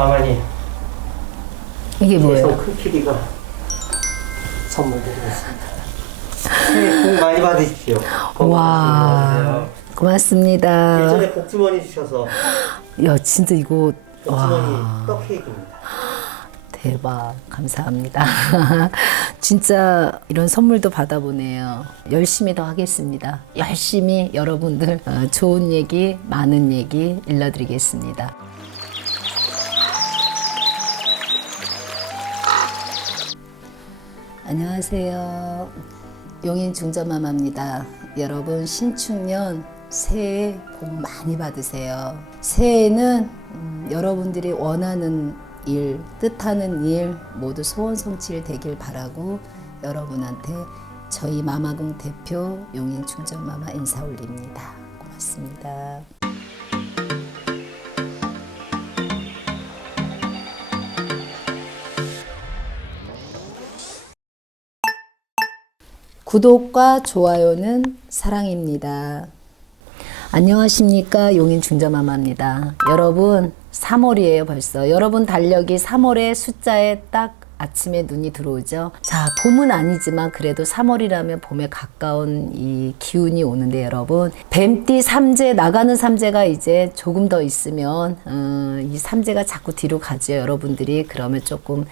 어머니, 이게 뭐예요? 큰 PD가 선물 드리겠습니다. 새해 복 많이 받으십시오. 와, 고맙습니다. 예전에 복주머니 주셔서 야, 진짜 이거 복주머니 와, 떡 케이크입니다. 대박, 감사합니다. 진짜 이런 선물도 받아보네요. 열심히 더 하겠습니다. 열심히 여러분들 좋은 얘기, 많은 얘기 일러드리겠습니다. 안녕하세요. 용인 중전마마입니다. 여러분 신축년 새해 복 많이 받으세요. 새해에는 여러분들이 원하는 일, 뜻하는 일 모두 소원 성취 되길 바라고 여러분한테 저희 마마궁 대표 용인 중전마마 인사 올립니다. 고맙습니다. 구독과 좋아요는 사랑입니다. 안녕하십니까, 용인 중전마마입니다. 여러분 3월이에요. 벌써 여러분 달력이 3월의 숫자에 딱 아침에 눈이 들어오죠. 자, 봄은 아니지만 그래도 3월이라면 봄에 가까운 이 기운이 오는데, 여러분 뱀띠 삼재, 나가는 삼재가 이제 조금 더 있으면 이 삼재가 자꾸 뒤로 가죠. 여러분들이 그러면 조금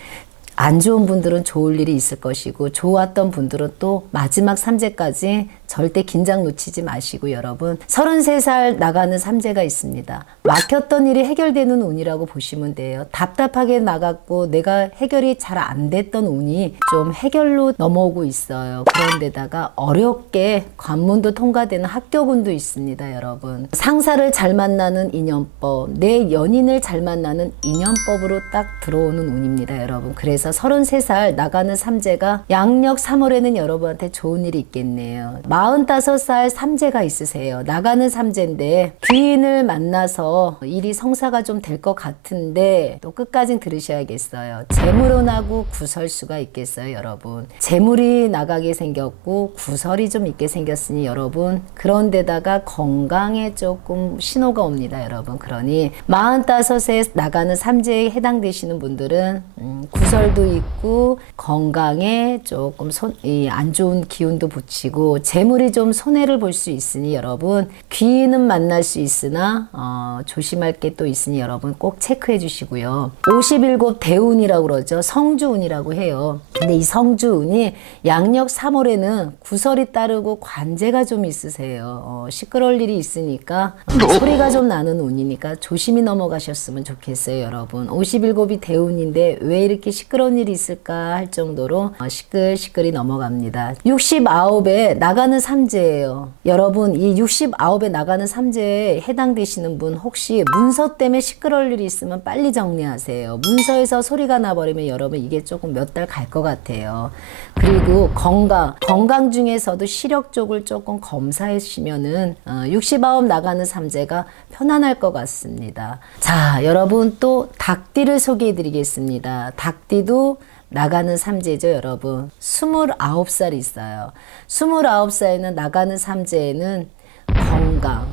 안 좋은 분들은 좋을 일이 있을 것이고, 좋았던 분들은 또 마지막 삼재까지 절대 긴장 놓치지 마시고, 여러분 33살 나가는 삼재가 있습니다. 막혔던 일이 해결되는 운이라고 보시면 돼요. 답답하게 나갔고 내가 해결이 잘 안 됐던 운이 좀 해결로 넘어오고 있어요. 그런데다가 어렵게 관문도 통과되는 합격운도 있습니다. 여러분 상사를 잘 만나는 인연법, 내 연인을 잘 만나는 인연법으로 딱 들어오는 운입니다. 여러분 그래서 33살 나가는 삼재가 양력 3월에는 여러분한테 좋은 일이 있겠네요. 45살 삼재가 있으세요. 나가는 삼재인데 귀인을 만나서 일이 성사가 좀 될 것 같은데 또 끝까지 들으셔야겠어요. 재물운하고 구설수가 있겠어요. 여러분 재물이 나가게 생겼고 구설이 좀 있게 생겼으니 여러분 그런데다가 건강에 조금 신호가 옵니다. 여러분 그러니 45세 나가는 삼재에 해당되시는 분들은 구설도 있고 건강에 조금 안 좋은 기운도 붙이고 재물이 좀 손해를 볼 수 있으니 여러분 귀인은 만날 수 있으나 조심할 게 또 있으니 여러분 꼭 체크해 주시고요. 57 대운이라고 그러죠. 성주운이라고 해요. 근데 이 성주운이 양력 3월에는 구설이 따르고 관제가 좀 있으세요. 시끄러울 일이 있으니까 소리가 좀 나는 운이니까 조심히 넘어가셨으면 좋겠어요. 여러분 57이 대운인데 왜 이렇게 시끄러운 일이 있을까 할 정도로 시끌시끌이 넘어갑니다. 69에 나가는 삼재예요. 여러분 이 69에 나가는 삼재에 해당되시는 분 혹시 문서 때문에 시끄러울 일이 있으면 빨리 정리하세요. 문서에서 소리가 나버리면 여러분 이게 조금 몇 달 갈 것 같아요. 그리고 건강 중에서도 시력 쪽을 조금 검사하시면은 69 나가는 삼재가 편안할 것 같습니다. 자, 여러분 또 닭띠를 소개해 드리겠습니다. 닭띠도 나가는 삼재죠. 여러분 29살 있어요. 29살에는 나가는 삼재에는 건강,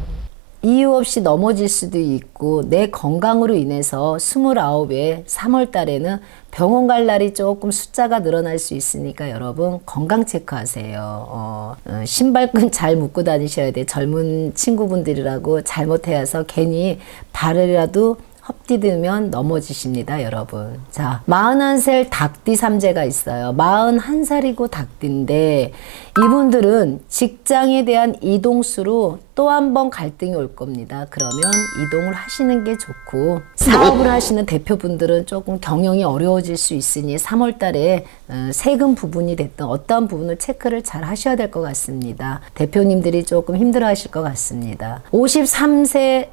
이유 없이 넘어질 수도 있고 내 건강으로 인해서 29에 3월 달에는 병원 갈 날이 조금 숫자가 늘어날 수 있으니까 여러분 건강 체크하세요. 신발끈 잘 묶고 다니셔야 돼. 젊은 친구분들이라고 잘못해서 괜히 발이라도 헛디디면 넘어지십니다. 여러분 자 41살 닭띠 삼재가 있어요. 41살이고 닭띠인데 이분들은 직장에 대한 이동수로 또 한 번 갈등이 올 겁니다. 그러면 이동을 하시는 게 좋고 사업을 하시는 대표분들은 조금 경영이 어려워질 수 있으니 3월 달에 세금 부분이 됐던 어떠한 부분을 체크를 잘 하셔야 될 것 같습니다. 대표님들이 조금 힘들어 하실 것 같습니다. 53세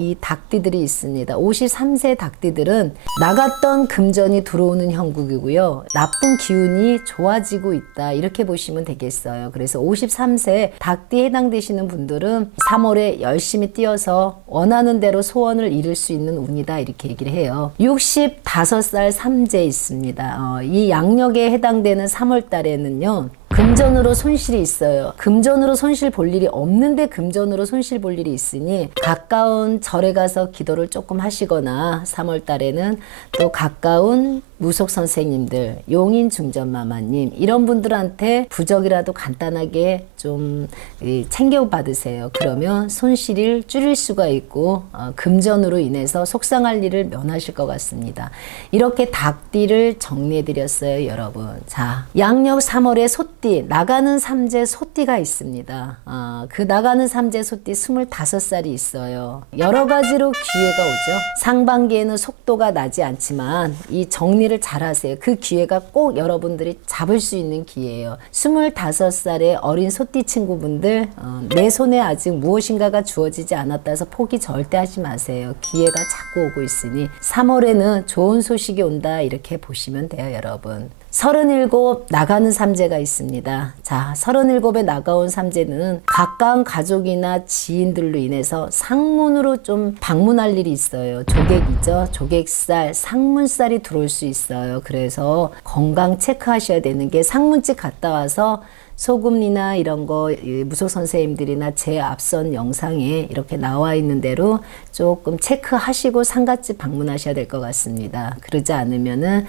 이 닭띠들이 있습니다. 53세 닭띠들은 나갔던 금전이 들어오는 형국이고요. 나쁜 기운이 좋아지고 있다. 이렇게 보시면 되겠어요. 그래서 53세 닭띠에 해당되시는 분들은 3월에 열심히 뛰어서 원하는 대로 소원을 이룰 수 있는 운이다. 이렇게 얘기를 해요. 65살 삼재 있습니다. 이 양력에 해당되는 3월 달에는요. 금전으로 손실이 있어요. 금전으로 손실 볼 일이 없는데 금전으로 손실 볼 일이 있으니 가까운 절에 가서 기도를 조금 하시거나 3월 달에는 또 가까운 무속 선생님들, 용인 중전마마님 이런 분들한테 부적이라도 간단하게 좀 챙겨 받으세요. 그러면 손실을 줄일 수가 있고 금전으로 인해서 속상할 일을 면하실 것 같습니다. 이렇게 닭띠를 정리해 드렸어요, 여러분. 자, 양력 3월에 소띠, 나가는 삼재 소띠가 있습니다. 그 나가는 삼재 소띠 25살이 있어요. 여러 가지로 기회가 오죠. 상반기에는 속도가 나지 않지만 이 정리를 잘 하세요. 그 기회가 꼭 여러분들이 잡을 수 있는 기회예요. 25살의 어린 소띠 친구분들 내 손에 아직 무엇인가가 주어지지 않았다 해서 포기 절대 하지 마세요. 기회가 자꾸 오고 있으니 3월에는 좋은 소식이 온다 이렇게 보시면 돼요, 여러분. 37 나가는 삼재가 있습니다. 자, 37에 나가온 삼재는 가까운 가족이나 지인들로 인해서 상문으로 좀 방문할 일이 있어요. 조객이죠. 조객살, 상문살이 들어올 수 있어요. 그래서 건강 체크하셔야 되는 게 상문집 갔다 와서 소금이나 이런 거 무속 선생님들이나 제 앞선 영상에 이렇게 나와 있는 대로 조금 체크하시고 상갓집 방문하셔야 될 것 같습니다. 그러지 않으면은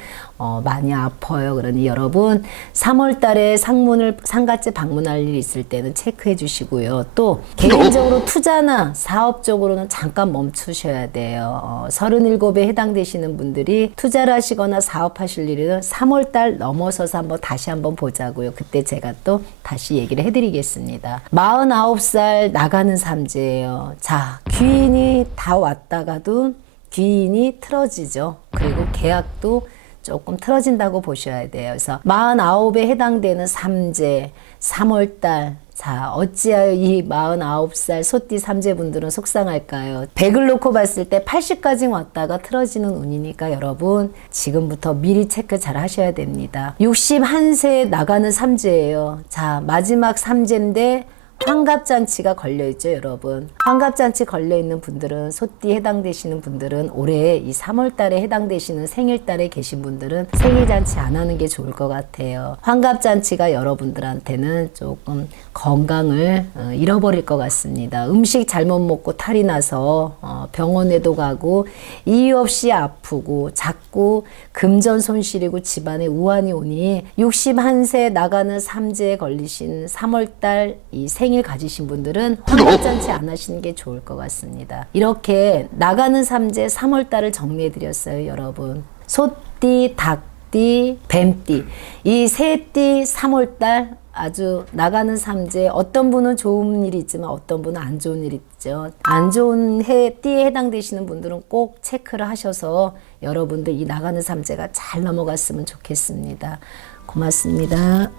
많이 아파요. 그러니 여러분 3월 달에 상갓집 방문할 일이 있을 때는 체크해 주시고요. 또 개인적으로 투자나 사업적으로는 잠깐 멈추셔야 돼요. 37에 해당되시는 분들이 투자를 하시거나 사업하실 일은 3월 달 넘어서서 다시 한번 보자고요. 그때 제가 또 다시 얘기를 해드리겠습니다. 49살 나가는 삼재예요. 자, 귀인이 다 왔다가도 귀인이 틀어지죠. 그리고 계약도 조금 틀어진다고 보셔야 돼요. 그래서 49에 해당되는 삼재 3월달 자, 어찌하여 이 49살 소띠 삼재분들은 속상할까요? 100을 놓고 봤을 때 80까지 왔다가 틀어지는 운이니까 여러분 지금부터 미리 체크 잘 하셔야 됩니다. 61세에 나가는 삼재예요. 자, 마지막 삼재인데 환갑잔치가 걸려있죠, 여러분. 환갑잔치 걸려있는 분들은, 소띠에 해당되시는 분들은 올해 이 3월달에 해당되시는 생일달에 계신 분들은 생일잔치 안 하는 게 좋을 것 같아요. 환갑잔치가 여러분들한테는 조금 건강을 잃어버릴 것 같습니다. 음식 잘못 먹고 탈이 나서 병원에도 가고 이유 없이 아프고 자꾸 금전 손실이고 집안에 우환이 오니 61세 나가는 삼재에 걸리신 3월달 이 생일 가지신 분들은 환갑잔치 안 하시는 게 좋을 것 같습니다. 이렇게 나가는 삼재 3월달을 정리해 드렸어요, 여러분. 소띠, 닭띠, 뱀띠 이 세 띠 3월달 아주 나가는 삼재 어떤 분은 좋은 일이 있지만 어떤 분은 안 좋은 일이 있죠. 안 좋은 띠에 해당되시는 분들은 꼭 체크를 하셔서 여러분들 이 나가는 삼재가 잘 넘어갔으면 좋겠습니다. 고맙습니다.